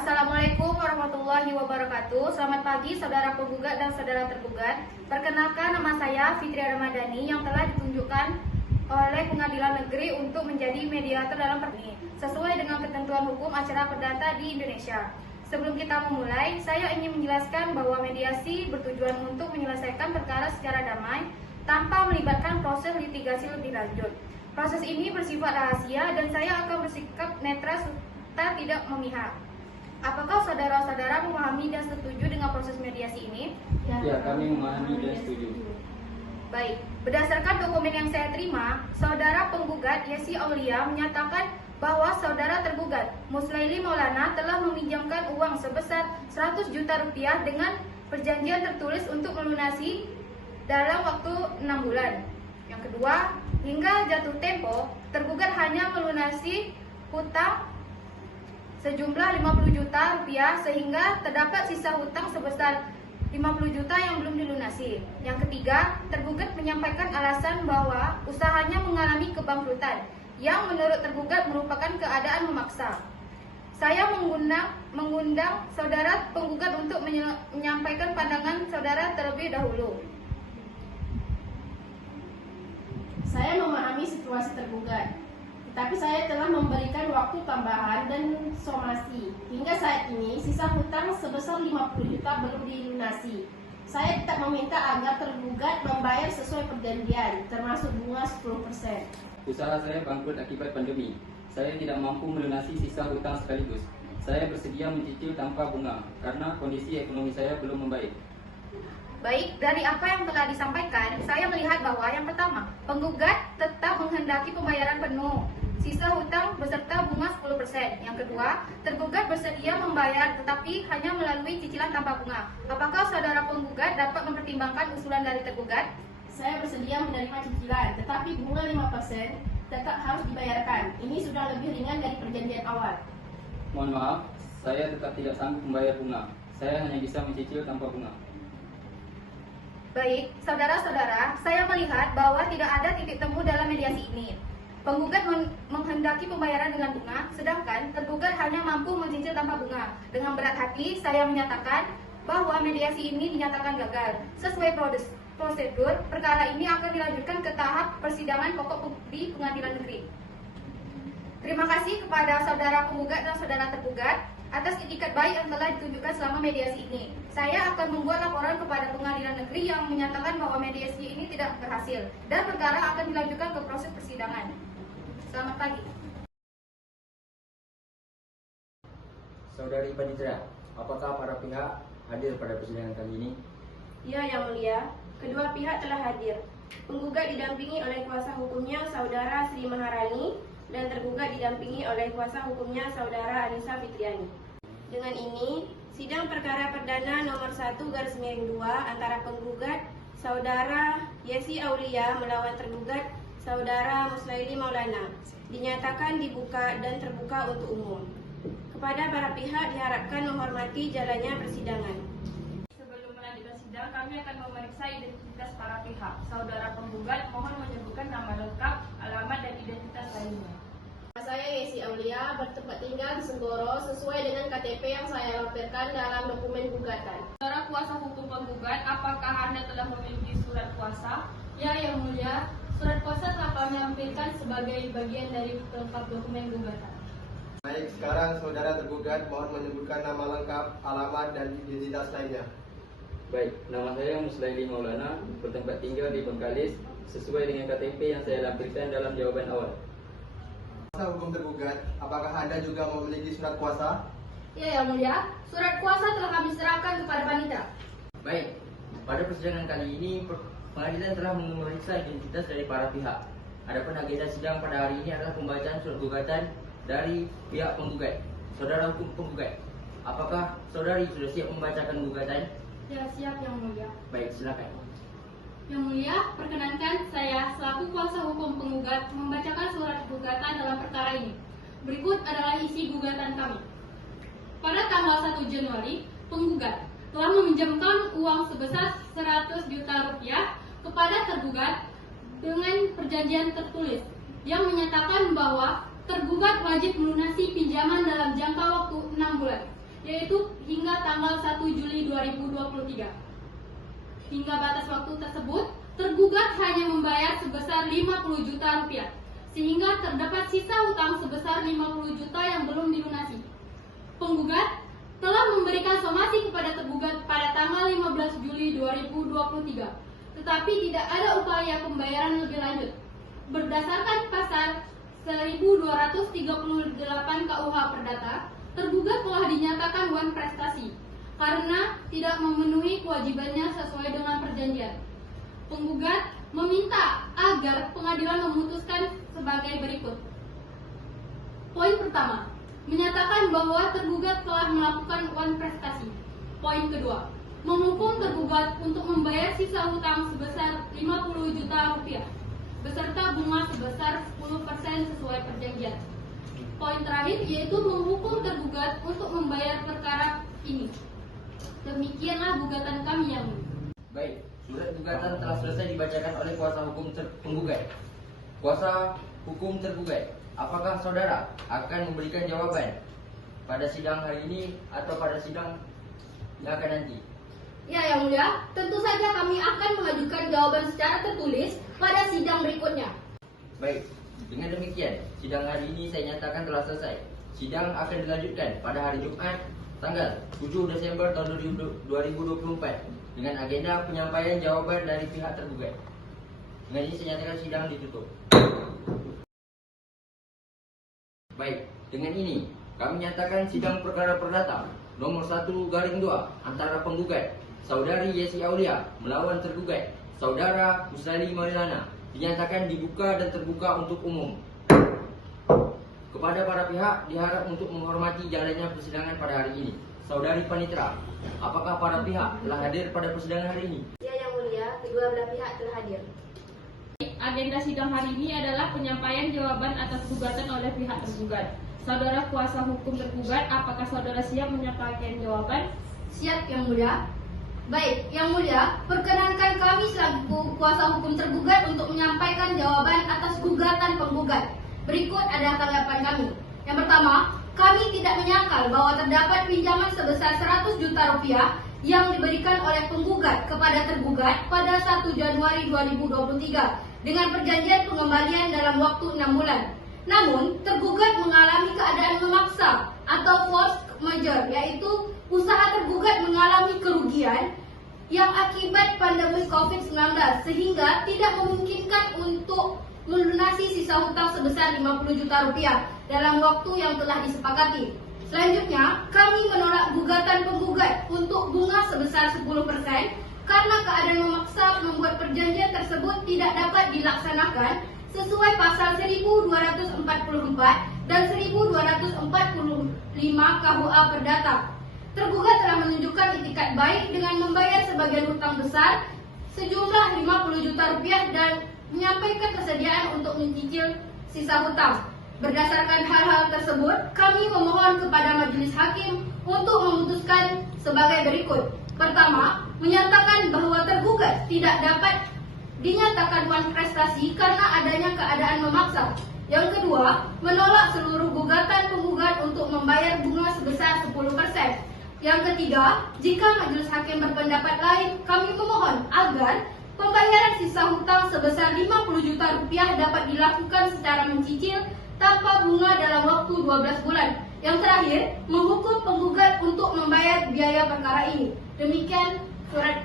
Assalamualaikum warahmatullahi wabarakatuh. Selamat pagi saudara penggugat dan saudara tergugat. Perkenalkan, nama saya Fitri Ramadhani yang telah ditunjukkan oleh Pengadilan Negeri untuk menjadi mediator dalam perkara ini sesuai dengan ketentuan hukum acara perdata di Indonesia. Sebelum kita memulai, saya ingin menjelaskan bahwa mediasi bertujuan untuk menyelesaikan perkara secara damai tanpa melibatkan proses litigasi lebih lanjut. Proses ini bersifat rahasia dan saya akan bersikap netral serta tidak memihak. Apakah saudara-saudara memahami dan setuju dengan proses mediasi ini? Ya, kami memahami dan setuju. Baik, berdasarkan dokumen yang saya terima, saudara penggugat Yesi Aulia menyatakan bahwa saudara tergugat Muslaili Maulana telah meminjamkan uang sebesar 100 juta rupiah dengan perjanjian tertulis untuk melunasi dalam waktu 6 bulan. Yang kedua, hingga jatuh tempo, tergugat hanya melunasi hutang sejumlah 50 juta rupiah sehingga terdapat sisa hutang sebesar 50 juta yang belum dilunasi. Yang ketiga, tergugat menyampaikan alasan bahwa usahanya mengalami kebangkrutan yang menurut tergugat merupakan keadaan memaksa. Saya mengundang saudara penggugat untuk menyampaikan pandangan saudara terlebih dahulu. Saya memahami situasi tergugat, tetapi saya telah memberikan waktu tambahan dan somasi. Hingga saat ini, sisa hutang sebesar 50 juta belum dilunasi. Saya tetap meminta agar tergugat membayar sesuai perjanjian, termasuk bunga 10%. Usaha saya bangkrut akibat pandemi. Saya tidak mampu melunasi sisa hutang sekaligus. Saya bersedia mencicil tanpa bunga karena kondisi ekonomi saya belum membaik. Baik, dari apa yang telah disampaikan, saya melihat bahwa yang pertama, penggugat tetap menghendaki pembayaran penuh sisa hutang beserta bunga 10%. Yang kedua, tergugat bersedia membayar tetapi hanya melalui cicilan tanpa bunga. Apakah saudara penggugat dapat mempertimbangkan usulan dari tergugat? Saya bersedia menerima cicilan, tetapi bunga 5% tetap harus dibayarkan. Ini sudah lebih ringan dari perjanjian awal. Mohon maaf, saya tetap tidak sanggup membayar bunga. Saya hanya bisa mencicil tanpa bunga. Baik, saudara-saudara, saya melihat bahwa tidak ada titik temu dalam mediasi ini. Penggugat menghendaki pembayaran dengan bunga, sedangkan tergugat hanya mampu mencicil tanpa bunga. Dengan berat hati, saya menyatakan bahwa mediasi ini dinyatakan gagal. Sesuai prosedur, perkara ini akan dilanjutkan ke tahap persidangan pokok di Pengadilan Negeri. Terima kasih kepada saudara penggugat dan saudara tergugat atas etikat baik yang telah ditunjukkan selama mediasi ini. Saya akan membuat laporan kepada Pengadilan Negeri yang menyatakan bahwa mediasi ini tidak berhasil dan perkara akan dilanjutkan ke proses persidangan. Selamat pagi. Saudari Panitera, apakah para pihak hadir pada persidangan kali ini? Ya, Yang Mulia, kedua pihak telah hadir. Penggugat didampingi oleh kuasa hukumnya Saudara Sri Maharani dan tergugat didampingi oleh kuasa hukumnya Saudara Anissa Fitriani. Dengan ini, sidang perkara perdana nomor 1/2 antara penggugat Saudara Yesi Aulia melawan tergugat Saudara Muslaili Maulana dinyatakan dibuka dan terbuka untuk umum. Kepada para pihak diharapkan menghormati jalannya persidangan. Sebelum melanjutkan sidang, kami akan memeriksa identitas para pihak. Saudara penggugat mohon menyebutkan nama lengkap, alamat, dan identitas lainnya. Saya Yesi Aulia, bertempat tinggal di Senggoro sesuai dengan KTP yang saya lampirkan dalam dokumen gugatan. Saudara kuasa hukum penggugat, apakah Anda telah memiliki surat kuasa? Ya, Yang Mulia, surat kuasa telah kami lampirkan sebagai bagian dari pelengkap dokumen gugatan. Baik, sekarang saudara tergugat mohon menyebutkan nama lengkap, alamat, dan identitas lainnya. Baik, nama saya Muslaili Maulana, bertempat tinggal di Bengkalis, sesuai dengan KTP yang saya lampirkan dalam jawaban awal. Kuasa hukum tergugat, apakah Anda juga memiliki surat kuasa? Ya, Yang Mulia, surat kuasa telah kami serahkan kepada Panitera. Baik, pada persidangan kali ini pengadilan telah memeriksa identitas dari para pihak. Adapun agenda sidang pada hari ini adalah pembacaan surat gugatan dari pihak penggugat. Saudara hukum penggugat, apakah saudari sudah siap membacakan gugatan? Ya, siap Yang Mulia. Baik, silakan. Yang Mulia, perkenankan saya selaku kuasa hukum penggugat membacakan surat gugatan dalam perkara ini. Berikut adalah isi gugatan kami. Pada tanggal 1 Januari, penggugat telah meminjamkan uang sebesar 100 juta rupiah kepada tergugat dengan perjanjian tertulis yang menyatakan bahwa tergugat wajib melunasi pinjaman dalam jangka waktu 6 bulan. yaitu hingga tanggal 1 Juli 2023. Hingga batas waktu tersebut, tergugat hanya membayar sebesar 50 juta rupiah, sehingga terdapat sisa hutang sebesar 50 juta yang belum dilunasi. Penggugat telah memberikan somasi kepada tergugat pada tanggal 15 Juli 2023, tetapi tidak ada upaya pembayaran lebih lanjut. Berdasarkan pasal 1238 KUH Perdata, tergugat telah dinyatakan wan prestasi karena tidak memenuhi kewajibannya sesuai dengan perjanjian. Penggugat meminta agar pengadilan memutuskan sebagai berikut. Poin pertama, menyatakan bahwa tergugat telah melakukan wan prestasi. Poin kedua, menghukum tergugat untuk membayar sisa hutang sebesar 50 juta rupiah beserta bunga sebesar 10% sesuai perjanjian. Poin terakhir yaitu menghukum tergugat untuk membayar perkara ini. Demikianlah gugatan kami yang mulia. Baik, surat gugatan telah selesai dibacakan oleh kuasa hukum penggugat. Kuasa hukum tergugat, apakah saudara akan memberikan jawaban pada sidang hari ini atau pada sidang yang akan nanti? Ya, Yang Mulia, tentu saja kami akan mengajukan jawaban secara tertulis pada sidang berikutnya. Baik, dengan demikian, sidang hari ini saya nyatakan telah selesai. Sidang akan dilanjutkan pada hari Jumat, tanggal 7 Desember tahun 2024 dengan agenda penyampaian jawaban dari pihak tergugat. Dengan ini saya nyatakan sidang ditutup. Baik, dengan ini kami nyatakan sidang perkara perdata nomor 1/2 antara penggugat Saudari Yesi Aulia melawan tergugat Saudara Musraili Maulana dinyatakan dibuka dan terbuka untuk umum. Kepada para pihak diharap untuk menghormati jalannya persidangan pada hari ini. Saudari Panitra, apakah para pihak telah hadir pada persidangan hari ini? Ya, Yang Mulia, kedua belah pihak telah hadir. Agenda sidang hari ini adalah penyampaian jawaban atas gugatan oleh pihak tergugat. Saudara kuasa hukum tergugat, apakah saudara siap menyampaikan jawaban? Siap, Yang Mulia. Baik, Yang Mulia, perkenankan kami selaku kuasa hukum tergugat untuk menyampaikan jawaban atas gugatan penggugat. Berikut adalah tanggapan kami. Yang pertama, kami tidak menyangkal bahwa terdapat pinjaman sebesar 100 juta rupiah yang diberikan oleh penggugat kepada tergugat pada 1 Januari 2023 dengan perjanjian pengembalian dalam waktu 6 bulan. Namun, tergugat mengalami keadaan memaksa atau force majeure, yaitu usaha tergugat mengalami kerugian yang akibat pandemi COVID-19 sehingga tidak memungkinkan untuk melunasi sisa hutang sebesar 50 juta rupiah dalam waktu yang telah disepakati. Selanjutnya, kami menolak gugatan penggugat untuk bunga sebesar 10% karena keadaan memaksa membuat perjanjian tersebut tidak dapat dilaksanakan sesuai pasal 1244 dan 1245 KUH Perdata. Tergugat telah menunjukkan itikat baik dengan membayar sebagian hutang besar sejumlah 50 juta rupiah dan menyampaikan kesediaan untuk mencicil sisa hutang. Berdasarkan hal-hal tersebut, kami memohon kepada majelis hakim untuk memutuskan sebagai berikut. Pertama, menyatakan bahwa tergugat tidak dapat dinyatakan wan prestasi karena adanya keadaan memaksa. Yang kedua, menolak seluruh gugatan penggugat untuk membayar bunga sebesar 10%. Yang ketiga, jika majelis hakim berpendapat lain, kami memohon agar pembayaran sisa hutang sebesar 50 juta rupiah dapat dilakukan secara mencicil tanpa bunga dalam waktu 12 bulan. Yang terakhir, menghukum penggugat untuk membayar biaya perkara ini. Demikian surat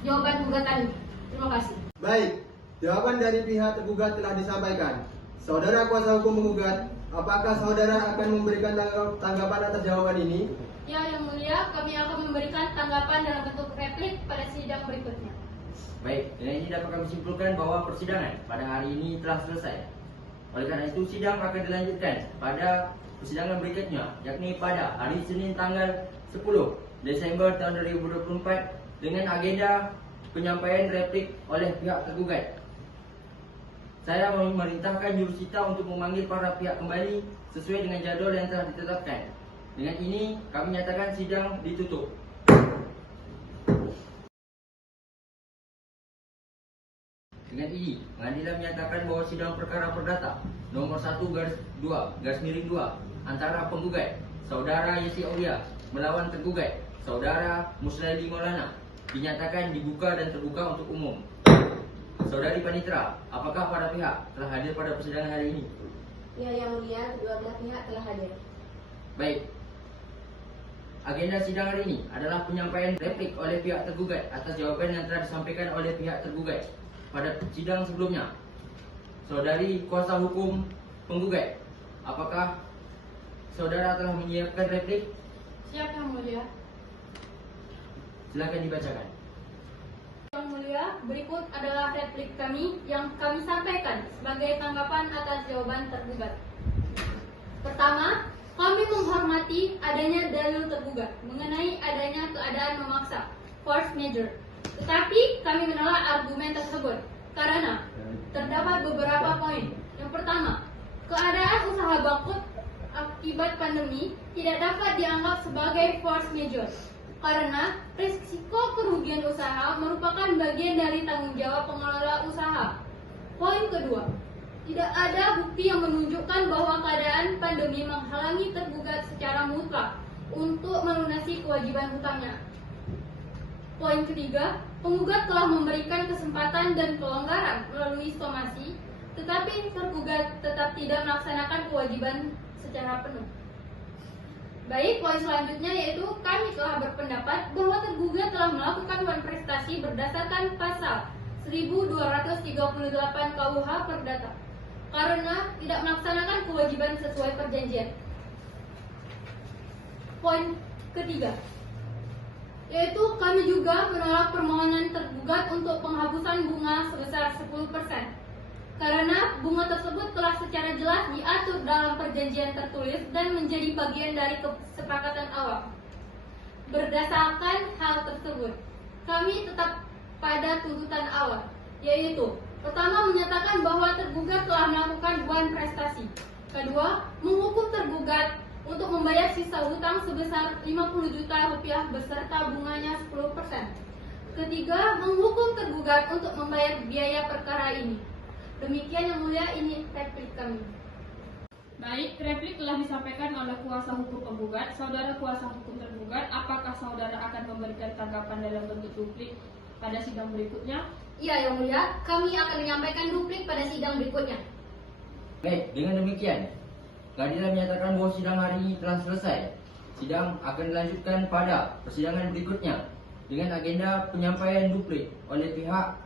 jawaban gugatan. Terima kasih. Baik, jawaban dari pihak tergugat telah disampaikan. Saudara kuasa hukum penggugat, apakah saudara akan memberikan tanggapan atas jawaban ini? Ya, Yang Mulia, kami akan memberikan tanggapan dalam bentuk replik pada sidang berikutnya. Baik, dengan ini dapat kami simpulkan bahwa persidangan pada hari ini telah selesai. Oleh karena itu, sidang akan dilanjutkan pada persidangan berikutnya, yakni pada hari Senin tanggal 10 Desember tahun 2024 dengan agenda penyampaian replik oleh pihak tergugat. Saya memerintahkan jurusita untuk memanggil para pihak kembali sesuai dengan jadual yang telah ditetapkan. Dengan ini, kami nyatakan sidang ditutup. Dengan ini, pengadilan menyatakan bahwa sidang perkara perdata nomor 1/2 antara penggugat Saudara Yesi Aulia melawan tergugat Saudara Musnaili Maulana dinyatakan dibuka dan terbuka untuk umum. Saudari Panitra, apakah para pihak telah hadir pada persidangan hari ini? Ya, Yang Mulia, kedua belah pihak telah hadir. Baik. Agenda sidang hari ini adalah penyampaian replik oleh pihak tergugat atas jawaban yang telah disampaikan oleh pihak tergugat pada sidang sebelumnya. Saudari kuasa hukum penggugat, apakah saudara telah menyiapkan replik? Siap, Yang Mulia. Silakan dibacakan. Yang Mulia, berikut adalah replik kami yang kami sampaikan sebagai tanggapan atas jawaban tergugat. Pertama, kami menghormati adanya dalil tergugat mengenai adanya keadaan memaksa, force majeure. Tetapi kami menolak argumen tersebut karena terdapat beberapa poin. Yang pertama, keadaan usaha bangkrut akibat pandemi tidak dapat dianggap sebagai force majeure karena risiko kerugian usaha merupakan bagian dari tanggung jawab pengelola usaha. Poin kedua, tidak ada bukti yang menunjukkan bahwa keadaan pandemi menghalangi tergugat secara mutlak untuk melunasi kewajiban hutangnya. Poin ketiga, penggugat telah memberikan kesempatan dan kelonggaran melalui somasi, tetapi tergugat tetap tidak melaksanakan kewajiban secara penuh. Baik, poin selanjutnya yaitu kami telah berpendapat bahwa tergugat telah melakukan prestasi berdasarkan pasal 1238 KUH Perdata karena tidak melaksanakan kewajiban sesuai perjanjian. Poin ketiga, yaitu kami juga menolak permohonan tergugat untuk penghapusan bunga sebesar 10%. Karena bunga tersebut telah secara jelas diatur dalam perjanjian tertulis dan menjadi bagian dari kesepakatan awal. Berdasarkan hal tersebut, kami tetap pada tuntutan awal, yaitu pertama, menyatakan bahwa tergugat telah melakukan prestasi. Kedua, menghukum tergugat untuk membayar sisa hutang sebesar 50 juta rupiah beserta bunganya 10%. Ketiga, menghukum tergugat untuk membayar biaya perkara ini. Demikian Yang Mulia, ini replik kami. Baik, replik telah disampaikan oleh kuasa hukum penggugat. Saudara kuasa hukum tergugat, apakah saudara akan memberikan tanggapan dalam bentuk duplik pada sidang berikutnya? Iya, Yang Mulia, kami akan menyampaikan duplik pada sidang berikutnya. Baik, dengan demikian pengadilan menyatakan bahwa sidang hari ini telah selesai. Sidang akan dilanjutkan pada persidangan berikutnya dengan agenda penyampaian duplik oleh pihak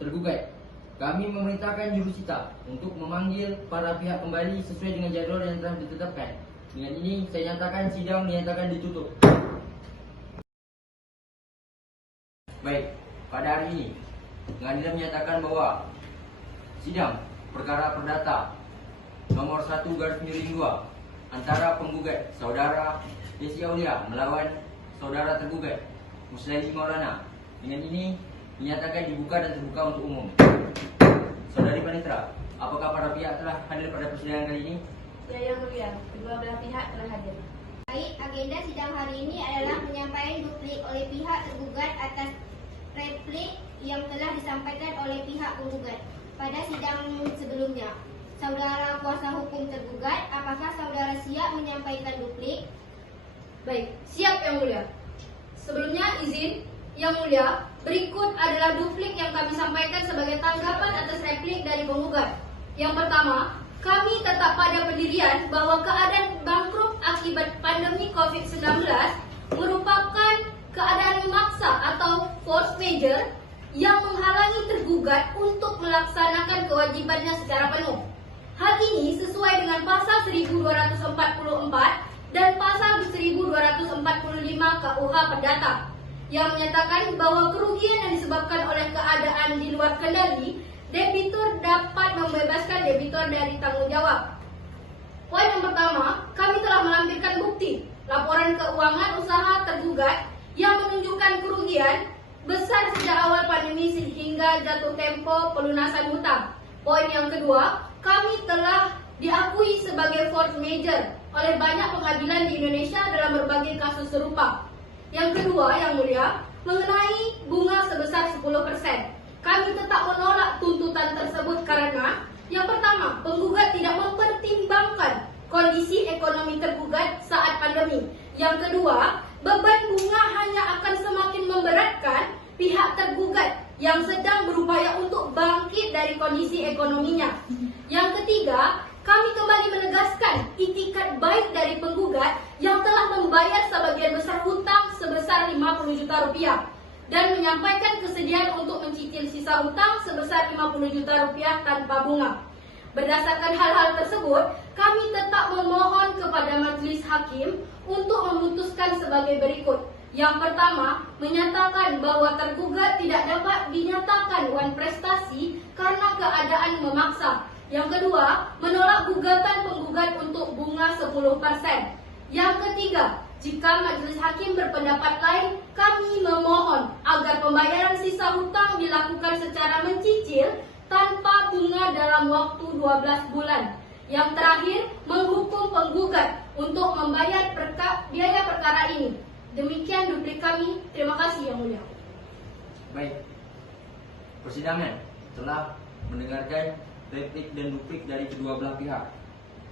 tergugat. Kami memerintahkan jurusita untuk memanggil para pihak kembali sesuai dengan jadual yang telah ditetapkan. Dengan ini saya nyatakan sidang dinyatakan ditutup. Baik, pada hari ini pengadilan menyatakan bahwa sidang perkara perdata nomor 1/2 antara penggugat saudara Yesi Aulia melawan saudara tergugat Musnaili Maulana dengan ini dinyatakan dibuka dan terbuka untuk umum. Saudari Panitra, apakah para pihak telah hadir pada persidangan kali ini? Ya, Yang Mulia, kedua belah pihak telah hadir. Baik, agenda sidang hari ini adalah penyampaian duplik oleh pihak tergugat atas replik yang telah disampaikan oleh pihak penggugat pada sidang sebelumnya. Saudara kuasa hukum tergugat, apakah saudara siap menyampaikan duplik? Baik, siap Yang Mulia. Sebelumnya izin Yang Mulia, berikut adalah duplik yang kami sampaikan sebagai tanggapan atas replik dari penggugat. Yang pertama, kami tetap pada pendirian bahwa keadaan bangkrut akibat pandemi COVID-19 merupakan keadaan memaksa atau force majeure yang menghalangi tergugat untuk melaksanakan kewajibannya secara penuh. Hal ini sesuai dengan pasal 1244 dan pasal 1245 KUH Perdata yang menyatakan bahwa kerugian yang disebabkan oleh keadaan di luar kendali, debitur dapat membebaskan debitur dari tanggung jawab. Poin yang pertama, kami telah melampirkan bukti laporan keuangan usaha tergugat yang menunjukkan kerugian besar sejak awal pandemi sehingga jatuh tempo pelunasan hutang. Poin yang kedua, kami telah diakui sebagai force majeure oleh banyak pengadilan di Indonesia dalam berbagai kasus serupa. Yang kedua, Yang Mulia, mengenai bunga sebesar 10%. Kami tetap menolak tuntutan tersebut karena yang pertama, penggugat tidak mempertimbangkan kondisi ekonomi tergugat saat pandemi. Yang kedua, beban bunga hanya akan semakin memberatkan pihak tergugat yang sedang berupaya untuk bangkit dari kondisi ekonominya. Yang ketiga, kami kembali menegaskan itikat baik dari penggugat yang telah membayar sebagian besar hutang sebesar 50 juta rupiah dan menyampaikan kesediaan untuk mencicil sisa hutang sebesar 50 juta rupiah tanpa bunga. Berdasarkan hal-hal tersebut, kami tetap memohon kepada majelis hakim untuk memutuskan sebagai berikut. Yang pertama, menyatakan bahwa tergugat tidak dapat dinyatakan wan prestasi karena keadaan memaksa. Yang kedua, menolak gugatan penggugat untuk bunga 10%. Yang ketiga, jika majelis hakim berpendapat lain, kami memohon agar pembayaran sisa hutang dilakukan secara mencicil tanpa bunga dalam waktu 12 bulan. Yang terakhir, menghukum penggugat untuk membayar biaya perkara ini. Demikian duplik kami. Terima kasih Yang Mulia. Baik, persidangan telah mendengarkan replik dan duplik dari kedua belah pihak.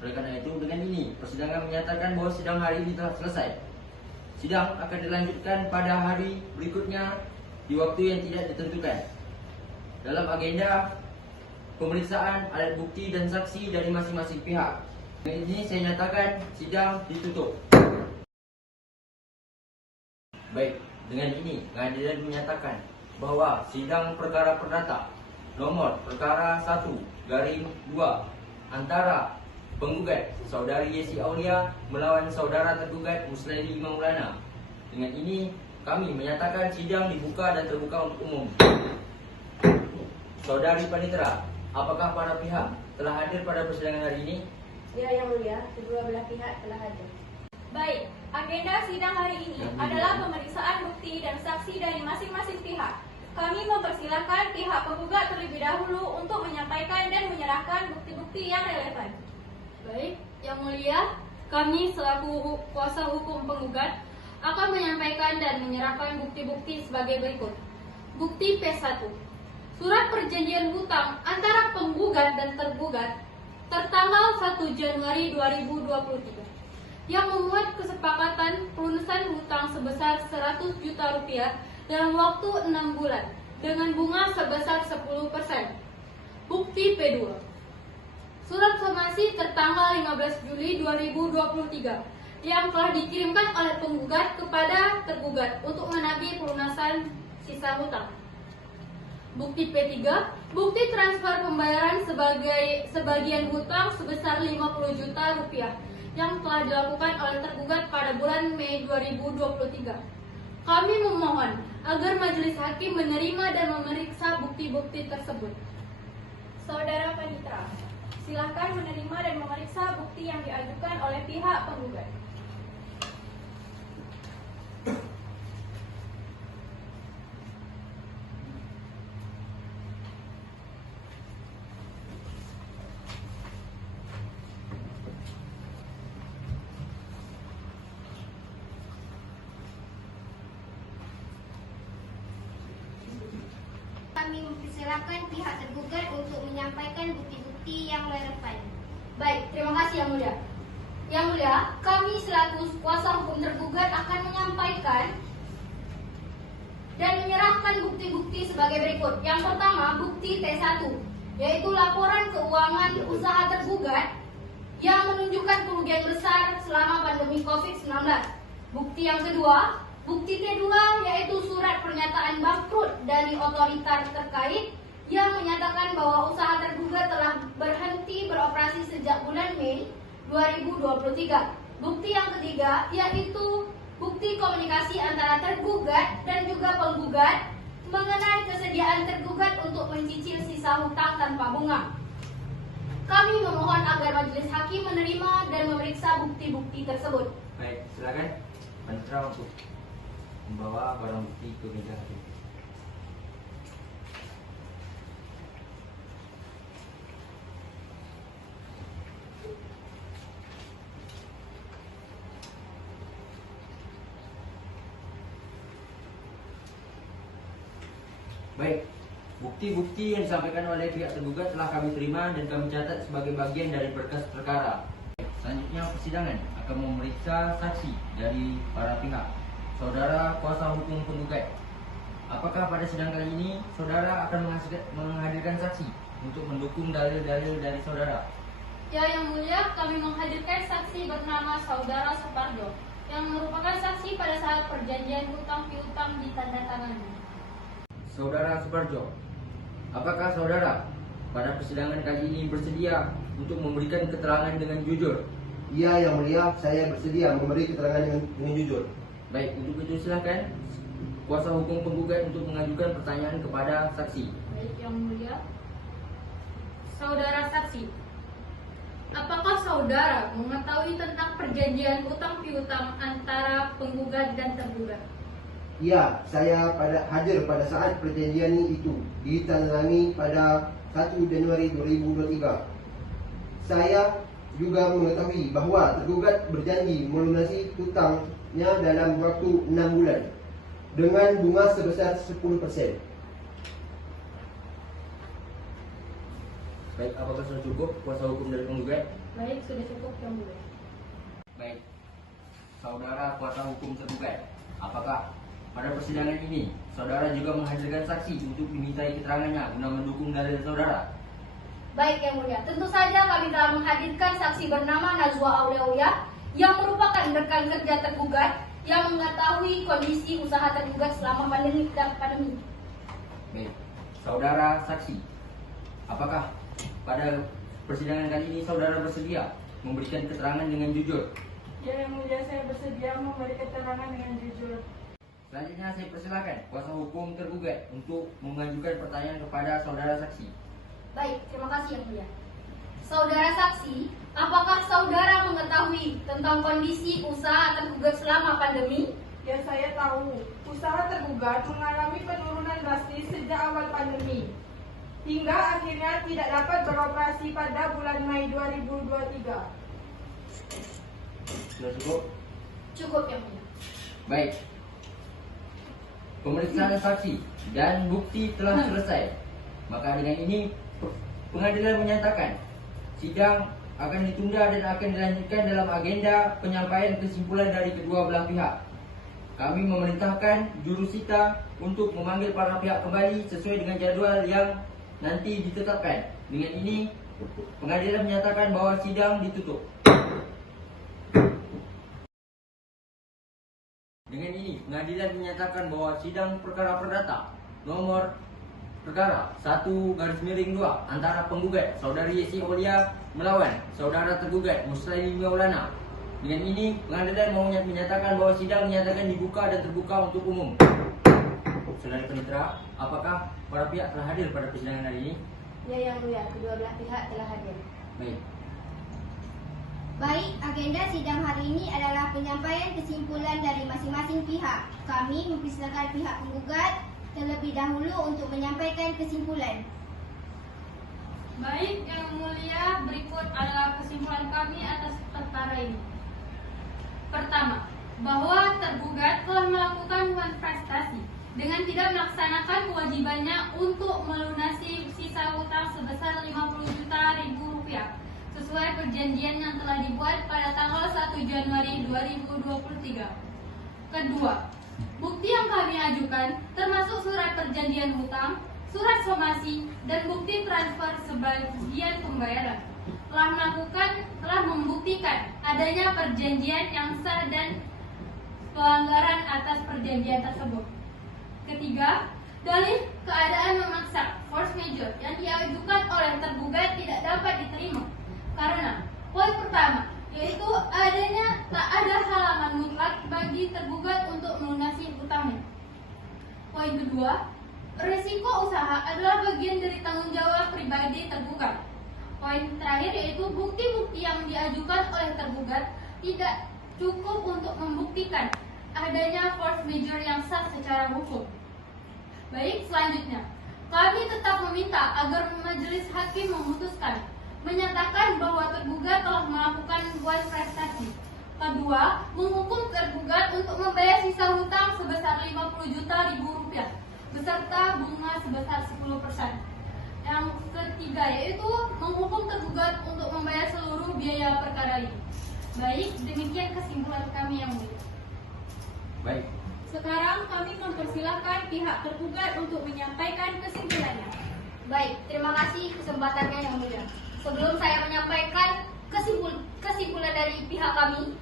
Oleh karena itu, dengan ini persidangan menyatakan bahwa sidang hari ini telah selesai. Sidang akan dilanjutkan pada hari berikutnya di waktu yang tidak ditentukan. Dalam agenda pemeriksaan alat bukti dan saksi dari masing-masing pihak. Dengan ini saya nyatakan sidang ditutup. Baik, dengan ini pengadilan menyatakan bahwa sidang perkara perdata nomor perkara 1/2 antara penggugat Saudari Yesi Aulia melawan saudara tergugat Muslaili Maulana. Dengan ini kami menyatakan sidang dibuka dan terbuka untuk umum. Saudari Panitera, apakah para pihak telah hadir pada persidangan hari ini? Ya, Yang Mulia, kedua belah pihak telah hadir. Baik, agenda sidang hari ini adalah pemeriksaan bukti dan saksi dari masing-masing pihak. Kami mempersilahkan pihak penggugat terlebih dahulu untuk menyampaikan dan menyerahkan bukti-bukti yang relevan. Baik, Yang Mulia, kami selaku kuasa hukum penggugat akan menyampaikan dan menyerahkan bukti-bukti sebagai berikut. Bukti P1. Surat perjanjian hutang antara penggugat dan tergugat tertanggal 1 Januari 2023 yang memuat kesepakatan pelunasan hutang sebesar 100 juta rupiah dalam waktu 6 bulan dengan bunga sebesar 10%. Bukti P2. Surat somasi tertanggal 15 Juli 2023 yang telah dikirimkan oleh penggugat kepada tergugat untuk menagih pelunasan sisa hutang. Bukti P3, bukti transfer pembayaran sebagian hutang sebesar 50 juta rupiah yang telah dilakukan oleh tergugat pada bulan Mei 2023. Kami memohon agar majelis hakim menerima dan memeriksa bukti-bukti tersebut. Saudara Panitra, silakan menerima dan memeriksa bukti yang diajukan oleh pihak penggugat. Kami mempersilahkan pihak tergugat untuk menyampaikan bukti-bukti yang relevan. Baik, terima kasih Yang Mulia. Yang Mulia, kami selaku kuasa hukum tergugat akan menyampaikan dan menyerahkan bukti-bukti sebagai berikut. Yang pertama, bukti T1, yaitu laporan keuangan usaha tergugat yang menunjukkan kerugian besar selama pandemi COVID-19. Bukti yang kedua, bukti T2, yaitu surat pernyataan bangkrut dari otoritas terkait yang menyatakan bahwa usaha tergugat telah berhenti beroperasi sejak bulan Mei 2023. Bukti yang ketiga, yaitu bukti komunikasi antara tergugat dan juga penggugat mengenai kesediaan tergugat untuk mencicil sisa hutang tanpa bunga. Kami memohon agar majelis hakim menerima dan memeriksa bukti-bukti tersebut. Baik, silakan Panitra untuk membawa barang bukti ke meja hakim. Baik, bukti-bukti yang disampaikan oleh pihak tergugat telah kami terima dan kami catat sebagai bagian dari berkas perkara. Selanjutnya persidangan akan memeriksa saksi dari para pihak. Saudara kuasa hukum penggugat, apakah pada sidang kali ini saudara akan menghadirkan saksi untuk mendukung dalil-dalil dari saudara? Ya, Yang Mulia, kami menghadirkan saksi bernama Saudara Suparjo yang merupakan saksi pada saat perjanjian hutang piutang ditandatangani. Saudara Suparjo, apakah saudara pada persidangan kali ini bersedia untuk memberikan keterangan dengan jujur? Iya, Yang Mulia, saya bersedia memberi keterangan dengan jujur. Baik, untuk itu silakan kuasa hukum penggugat untuk mengajukan pertanyaan kepada saksi. Baik, Yang Mulia. Saudara saksi, apakah saudara mengetahui tentang perjanjian hutang piutang antara penggugat dan tergugat? Iya, saya hadir pada saat perjanjian itu ditandatangani pada 1 Januari 2023. Saya juga mengetahui bahwa tergugat berjanji melunasi hutangnya dalam waktu 6 bulan dengan bunga sebesar 10%. Baik, apakah sudah cukup kuasa hukum dari penggugat? Baik, sudah cukup, Yang Mulia. Baik, saudara kuasa hukum tergugat, apakah pada persidangan ini saudara juga menghadirkan saksi untuk dimintai keterangannya guna mendukung dalil saudara? Baik, Yang Mulia. Tentu saja kami telah menghadirkan saksi bernama Najwa Aulia yang merupakan rekan kerja tergugat yang mengetahui kondisi usaha tergugat selama pandemi. Baik, saudara saksi, apakah pada persidangan kali ini saudara bersedia memberikan keterangan dengan jujur? Ya, Yang Mulia, saya bersedia memberi keterangan dengan jujur. Selanjutnya saya persilakan kuasa hukum tergugat untuk mengajukan pertanyaan kepada saudara saksi. Baik, terima kasih, Yang Mulia. Saudara saksi, apakah saudara mengetahui tentang kondisi usaha tergugat selama pandemi? Ya, saya tahu. Usaha tergugat mengalami penurunan drastis sejak awal pandemi, hingga akhirnya tidak dapat beroperasi pada bulan Mei 2023. Sudah cukup? Cukup, Yang Mulia. Baik. Pemeriksaan saksi dan bukti telah selesai. Maka dengan ini pengadilan menyatakan sidang akan ditunda dan akan dilanjutkan dalam agenda penyampaian kesimpulan dari kedua belah pihak. Kami memerintahkan jurusita untuk memanggil para pihak kembali sesuai dengan jadual yang nanti ditetapkan. Dengan ini pengadilan menyatakan bahwa sidang ditutup. Dengan ini pengadilan menyatakan bahwa sidang perkara perdata nomor perkara 1/2 antara penggugat Saudari Yesi Aulia melawan saudara tergugat Muslimin Maulana. Dengan ini pengadilan menyatakan bahwa sidang menyatakan dibuka dan terbuka untuk umum. Saudara penitra, apakah para pihak telah hadir pada persidangan hari ini? Ya, Yang Mulia, kedua belah pihak telah hadir. Baik. Baik, agenda sidang hari ini adalah penyampaian kesimpulan dari masing-masing pihak. Kami mempersilakan pihak penggugat terlebih dahulu untuk menyampaikan kesimpulan. Baik, Yang Mulia, berikut adalah kesimpulan kami atas perkara ini. Pertama, bahwa tergugat telah melakukan manifestasi dengan tidak melaksanakan kewajibannya untuk melunasi sisa hutang sebesar 50 juta rupiah sesuai perjanjian yang telah dibuat pada tanggal 1 Januari 2023. Kedua, bukti yang kami ajukan termasuk surat perjanjian hutang, surat somasi, dan bukti transfer sebagian pembayaran telah membuktikan adanya perjanjian yang sah dan pelanggaran atas perjanjian tersebut. Ketiga, dalih keadaan memaksa force majeure yang diajukan oleh tergugat tidak dapat diterima karena poin pertama yaitu adanya tak ada halangan mutlak bagi tergugat untuk melunasi hutangnya. Poin kedua, risiko usaha adalah bagian dari tanggung jawab pribadi tergugat. Poin terakhir yaitu bukti-bukti yang diajukan oleh tergugat tidak cukup untuk membuktikan adanya force majeure yang sah secara hukum. Baik, selanjutnya kami tetap meminta agar majelis hakim memutuskan menyatakan bahwa tergugat telah melakukan buat prestasi. Kedua, menghukum tergugat untuk membayar sisa hutang sebesar 50 juta rupiah beserta bunga sebesar 10%. Yang ketiga yaitu menghukum tergugat untuk membayar seluruh biaya perkara ini. Baik, demikian kesimpulan kami yang mulia. Baik, Sekarang kami mempersilahkan pihak tergugat untuk menyampaikan kesimpulannya. Baik, terima kasih kesempatannya yang mulia. Sebelum saya menyampaikan kesimpulan dari pihak kami,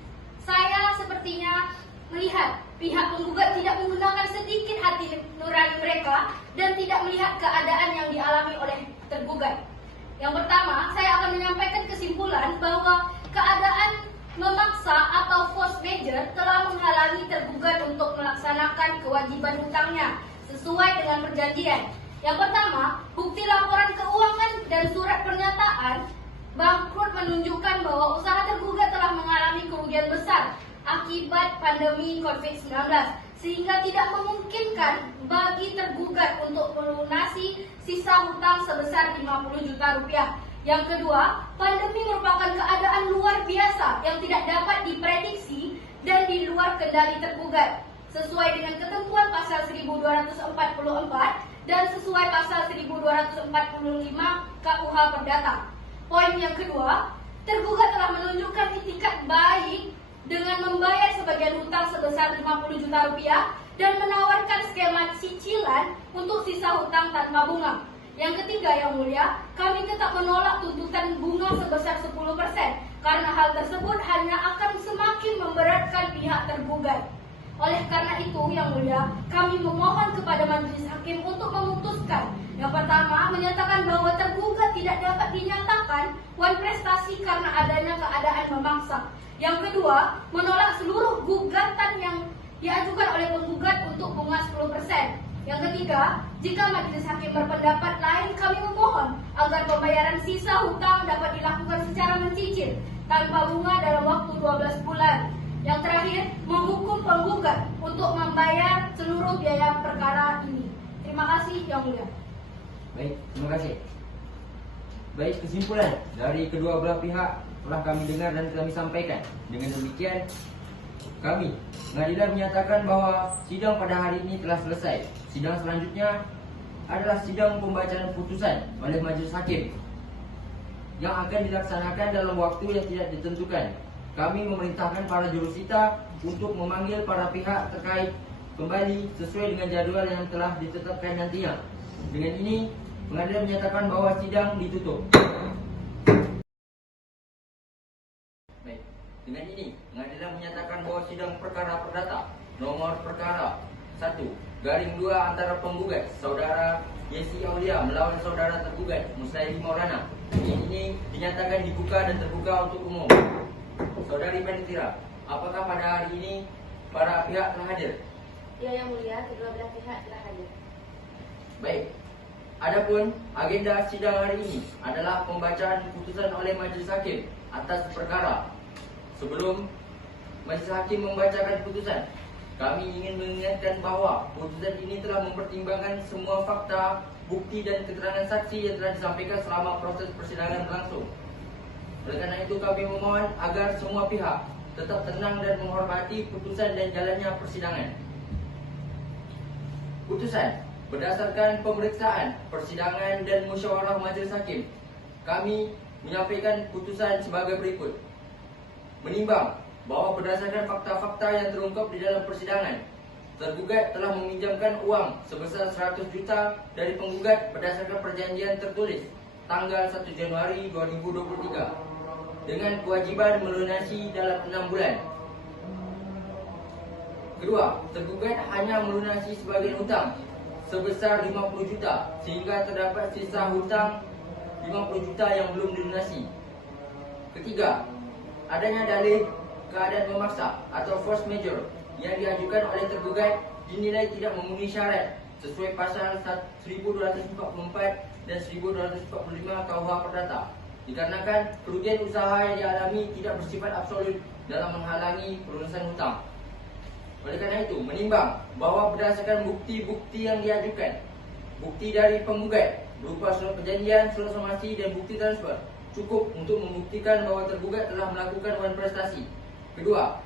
saya sepertinya melihat pihak penggugat tidak menggunakan sedikit hati nurani mereka dan tidak melihat keadaan yang dialami oleh tergugat. Yang pertama, saya akan menyampaikan kesimpulan bahwa keadaan memaksa atau force majeure telah menghalangi tergugat untuk melaksanakan kewajiban hutangnya sesuai dengan perjanjian. Yang pertama, bukti laporan keuangan dan surat pernyataan bangkrut menunjukkan bahwa usaha tergugat telah mengalami kerugian besar akibat pandemi COVID-19 sehingga tidak memungkinkan bagi tergugat untuk melunasi sisa hutang sebesar 50 juta rupiah. Yang kedua, pandemi merupakan keadaan luar biasa yang tidak dapat diprediksi dan di luar kendali tergugat sesuai dengan ketentuan pasal 1244 dan sesuai pasal 1245 KUH Perdata. Poin yang kedua, tergugat telah menunjukkan itikat baik dengan membayar sebagian hutang sebesar 50 juta rupiah dan menawarkan skema cicilan untuk sisa hutang tanpa bunga. Yang ketiga yang mulia, kami tetap menolak tuntutan bunga sebesar 10% karena hal tersebut hanya akan semakin memberatkan pihak tergugat. Oleh karena itu yang mulia, kami memohon kepada majelis hakim untuk memutuskan. Yang pertama, menyatakan bahwa tergugat tidak dapat dinyatakan wan prestasi karena adanya keadaan memaksa. Yang kedua, menolak seluruh gugatan yang diajukan oleh penggugat untuk bunga 10%. Yang ketiga, jika majelis hakim berpendapat lain, kami memohon agar pembayaran sisa hutang dapat dilakukan secara mencicil tanpa bunga dalam waktu 12 bulan. Yang terakhir, menghukum penggugat untuk membayar seluruh biaya perkara ini. Terima kasih yang mulia. Baik, terima kasih. Baik, kesimpulan dari kedua belah pihak telah kami dengar dan kami sampaikan. Dengan demikian, kami pengadilan menyatakan bahwa sidang pada hari ini telah selesai. Sidang selanjutnya adalah sidang pembacaan putusan oleh majelis hakim yang akan dilaksanakan dalam waktu yang tidak ditentukan. Kami memerintahkan para jurusita untuk memanggil para pihak terkait kembali sesuai dengan jadual yang telah ditetapkan nantinya. Dengan ini, pengadilan menyatakan bahwa sidang ditutup. Baik, dengan ini, pengadilan menyatakan bahwa sidang perkara perdata nomor perkara 1/2 antara penggugat saudara Yesi Aulia melawan saudara tergugat Muslaili Maulana ini dinyatakan dibuka dan terbuka untuk umum. Saudari Panitira, apakah pada hari ini para pihak telah hadir? Ya yang mulia, kedua belah pihak telah hadir. Baik. Adapun agenda sidang hari ini adalah pembacaan putusan oleh majelis hakim atas perkara. Sebelum majelis hakim membacakan putusan, kami ingin mengingatkan bahwa putusan ini telah mempertimbangkan semua fakta, bukti dan keterangan saksi yang telah disampaikan selama proses persidangan berlangsung. Oleh karena itu kami memohon agar semua pihak tetap tenang dan menghormati putusan dan jalannya persidangan. Putusan berdasarkan pemeriksaan, persidangan dan musyawarah majelis hakim, kami menyampaikan putusan sebagai berikut. Menimbang bahwa berdasarkan fakta-fakta yang terungkap di dalam persidangan, tergugat telah meminjamkan uang sebesar 100 juta dari penggugat berdasarkan perjanjian tertulis tanggal 1 Januari 2023 dengan kewajiban melunasi dalam 6 bulan. Kedua, tergugat hanya melunasi sebagian hutang sebesar 50 juta sehingga terdapat sisa hutang 50 juta yang belum dilunasi. Ketiga, adanya dalih keadaan memaksa atau force majeure yang diajukan oleh tergugat dinilai tidak memenuhi syarat sesuai pasal 1244 dan 1245 KUH Perdata, dikarenakan kerugian usaha yang dialami tidak bersifat absolut dalam menghalangi pelunasan hutang. Oleh karena itu, menimbang bahwa berdasarkan bukti-bukti yang diajukan, bukti dari penggugat berupa surat perjanjian, surat somasi dan bukti transfer cukup untuk membuktikan bahwa tergugat telah melakukan wan prestasi. Kedua,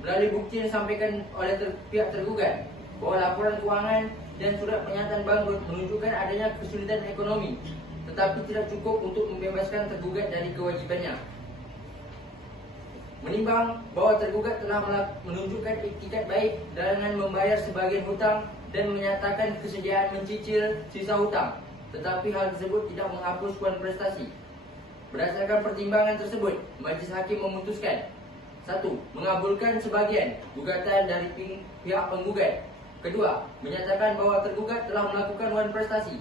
melalui bukti yang disampaikan oleh pihak tergugat bahwa laporan keuangan dan surat pernyataan bangkrut menunjukkan adanya kesulitan ekonomi, tetapi tidak cukup untuk membebaskan tergugat dari kewajibannya. Menimbang bahawa tergugat telah menunjukkan iktikat baik dengan membayar sebahagian hutang dan menyatakan kesediaan mencicil sisa hutang, tetapi hal tersebut tidak menghapus wan prestasi. Berdasarkan pertimbangan tersebut, Majlis Hakim memutuskan: 1. Mengabulkan sebahagian gugatan dari pihak penggugat. Kedua, menyatakan bahawa tergugat telah melakukan wan prestasi.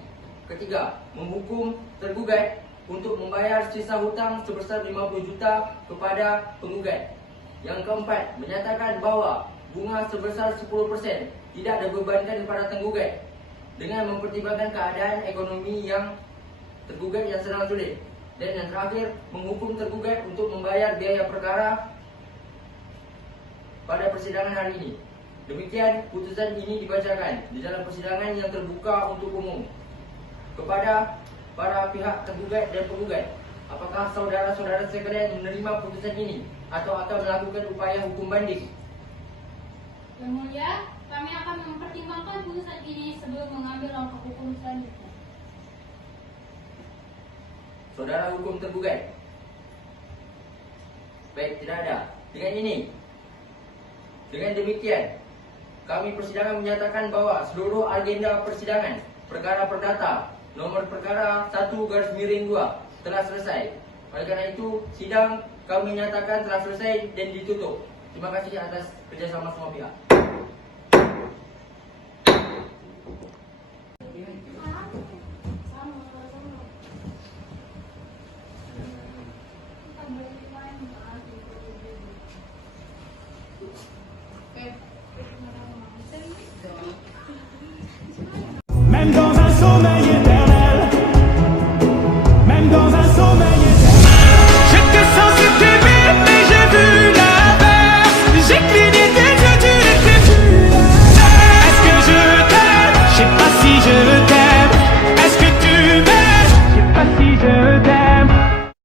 Ketiga, menghukum tergugat untuk membayar sisa hutang sebesar 50 juta kepada penggugat. Yang keempat, menyatakan bahawa bunga sebesar 10% tidak dibebankan kepada tergugat dengan mempertimbangkan keadaan ekonomi yang tergugat yang sedang sulit. Dan yang terakhir, menghukum tergugat untuk membayar biaya perkara pada persidangan hari ini. Demikian putusan ini dibacakan di dalam persidangan yang terbuka untuk umum. Kepada para pihak tergugat dan penggugat, apakah saudara-saudara sekalian menerima putusan ini atau akan melakukan upaya hukum banding? Yang Mulia, kami akan mempertimbangkan putusan ini sebelum mengambil langkah hukum selanjutnya. Saudara hukum tergugat? Baik, tidak ada. Dengan demikian, kami persidangan menyatakan bahawa seluruh agenda persidangan perkara perdata nomor perkara 1/2 telah selesai. Oleh kerana itu, sidang kami nyatakan telah selesai dan ditutup. Terima kasih atas kerjasama semua pihak. Même dans un sommeil